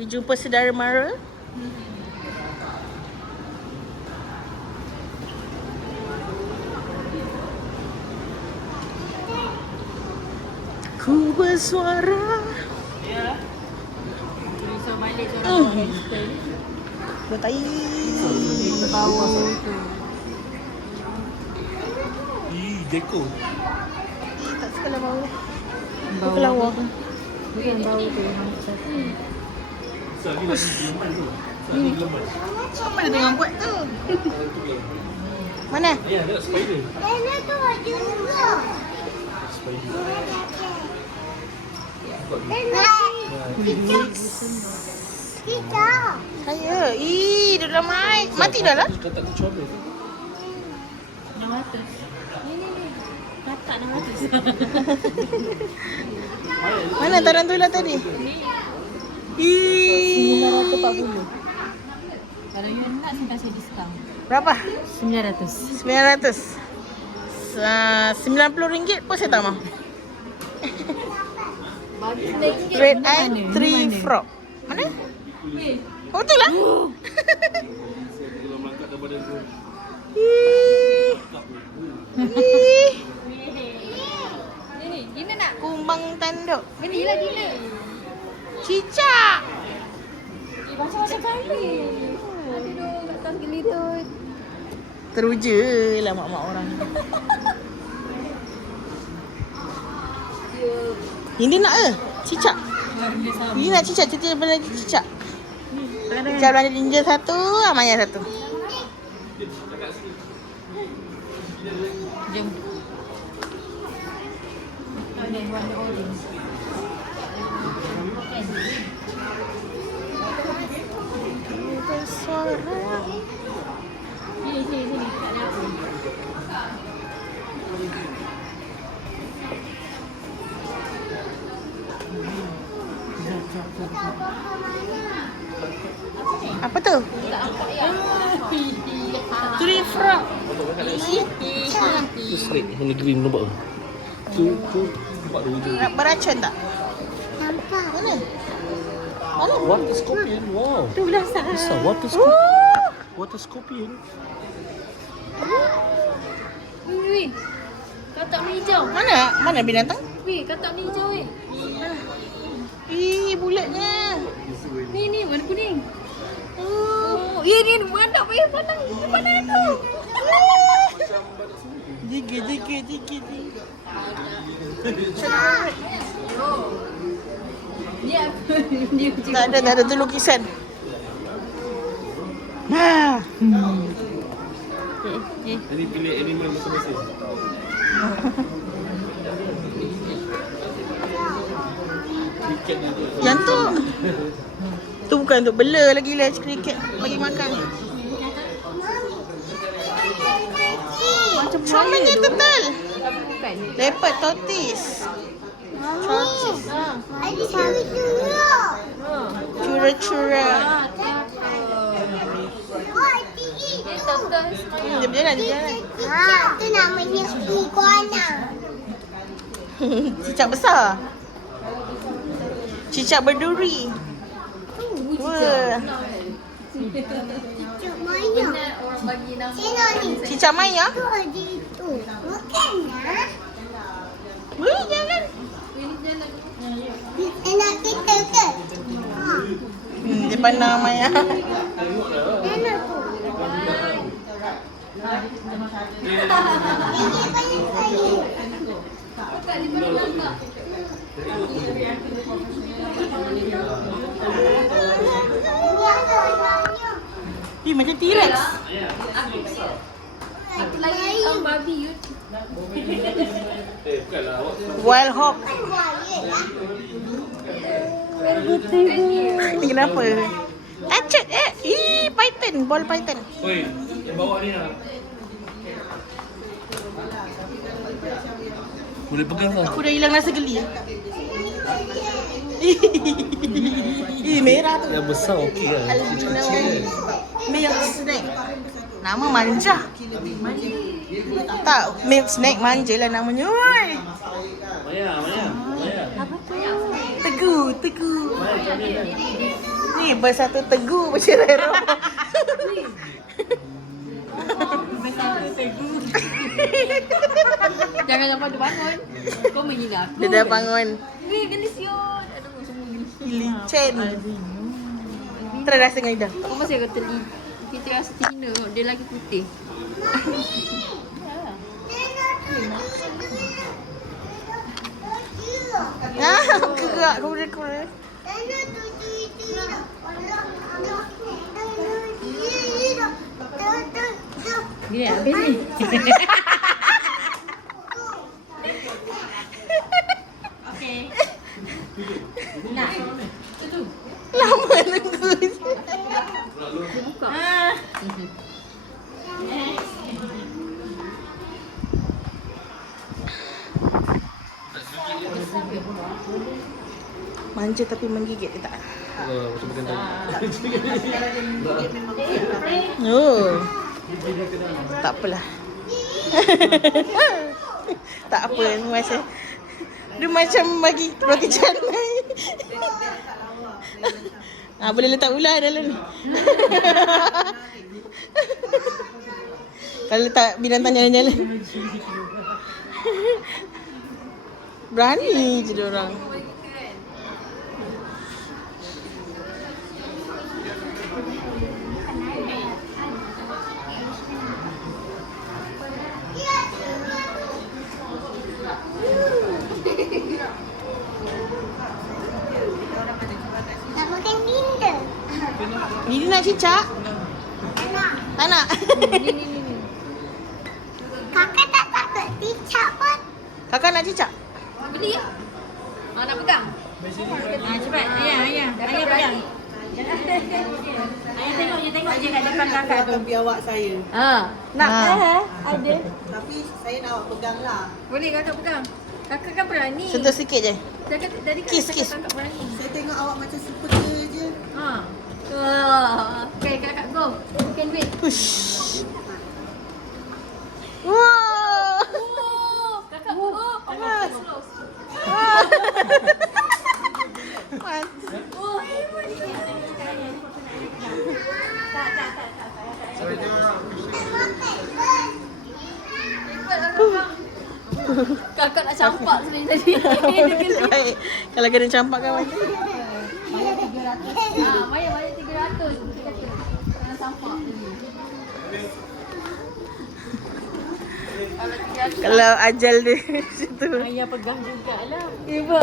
Berjumpa saudara mara. Ku bersuara. Ya. Risau balik suara handstand. Bertai. Bawah tu. Deko. Tak suka lah bau. Bau Kelawar. Bukan bau tu yang satu. Sari lagi leman tu. Sari leman. Apa dia tengah buat tu? Mana? Ya, ada spider. Nenek tu ada juga. Spider. Nenek. Kita. Saya. Ih, dia dalam air. Mati dah lah. Kau tak cuba tu. 600. Ni. Katak 600. Mana tarantula tadi? Ih. 940. Kalau you nak saya kasih diskaun. Berapa? 900. 900. RM90 pun saya tak mahu. Red eye, 3 frog. Mana? Oh, betul lah. Kalau melangkap daripada tu. Ih. Ih. Ni, Dina nak. Kumbang tanduk. Ni lah Dina. Cicak. Macam-macam kali. Nanti dulu kat atas geli tu. Teruja lah mak-mak orang ni. Ini nak ke? Cicak. Ini nak cicak. Cicak belanja cicak. Cicak belanja ninja satu, Amaya satu. Jom. Ada warna orange. Sini. Tak ada apa. Apa tu? Three frog. Tu snake yang green nampak tu. Tu nampak tu hujung. Nak beracun tak? Nampak. Mana? Mana? Water scorpion. Wow. Tu belah sah. Besar water scorpion. Oh. Water scorpion. Wih. Katak hijau. Mana binatang? Wih, katak hijau weh. Ih, bulatnya. Ni warna kuning. Oh, ni mantap weh, pandang tu. Jigit. Dia apa? Tak ada tu lukisan. Nah. Jadi pilih animal masing-masing. Cricket ni tu. Yang tu bukan untuk bela lagi lah kriket bagi makan. Macam comel turtle. Bukan. Leopard tortoise. Tortoise. Ada sari dulu. Cura-cura. Oh, tinggi. Dia berjalan. Tu namanya iguana. Cicak besar. Cicak berduri. Wah. Cicak Maya. Orang bagi nama. Sino ni? Cicak Maya. Tu ada itu. Bukan lah. Wih, jangan. Anak kita ke? Ha. Dia pandang Maya. Anak tu. Ini banyak sekali. Ih, macam T-Rex. Itu lagi hitam babi you. Bukanlah awak. Wild hog. Kuali Ni kenapa? Tacut Ih, python. Ball python. Oi, yang bawa ni lah. Boleh pegang tak? Aku dah hilang rasa geli. Ih, merah tu. Yang besar okey lah. Albino Kecil-kecil. milk snake. Nama manja. Tak, milk snake manja lah namanya. Oi. Maya. Teguh. Maya, come here. Ni bersatu teguh bercerai rambut. Jangan sampai dia bangun. Kau menghina aku. Dia dah bangun. Weh, gini siot. Aduh, semua gini. Licin. Try rasa dengan lidah. Kau masih kata kita rasa Tina. Dia lagi putih. Gerak kemudian. Gini habis ni. Lama nunggu. Dia buka. Manja tapi menggigit dia tak? Macam makan tadi. Oh. Tak apalah. Tak apa dia macam bagi canai. Boleh letak ular dalam ni. Kalau letak binatang jalan-jalan. Berani je diorang. Nak makan dinda. Didi nak cicak? Nak. Tak nak? Ni. Kakak tak takut cicak pun. Kakak nak cicak? Beli ya? Nak pegang? Cepat. Ayah pegang. Ayah tengok je kat depan kakak tu. Akan biar awak saya. Nak Ha. ada. Tapi saya nak awak pegang lah. Boleh kakak pegang. Kakak kan berani. Sentuh sikit je. Kakak dari Kiss. kakak berani. Saya tengok awak macam seperti je. Okay, kakak go. You can wait. Push. Wow. Kakak go. Mas. Close. Mas. Kakak nak campak sendiri tadi. Baik. Kalau kena campak kan Wan? Maya 300. Jangan campak tadi. Kalau ajal dia situ. Ayah pegang jugalah. Ibu.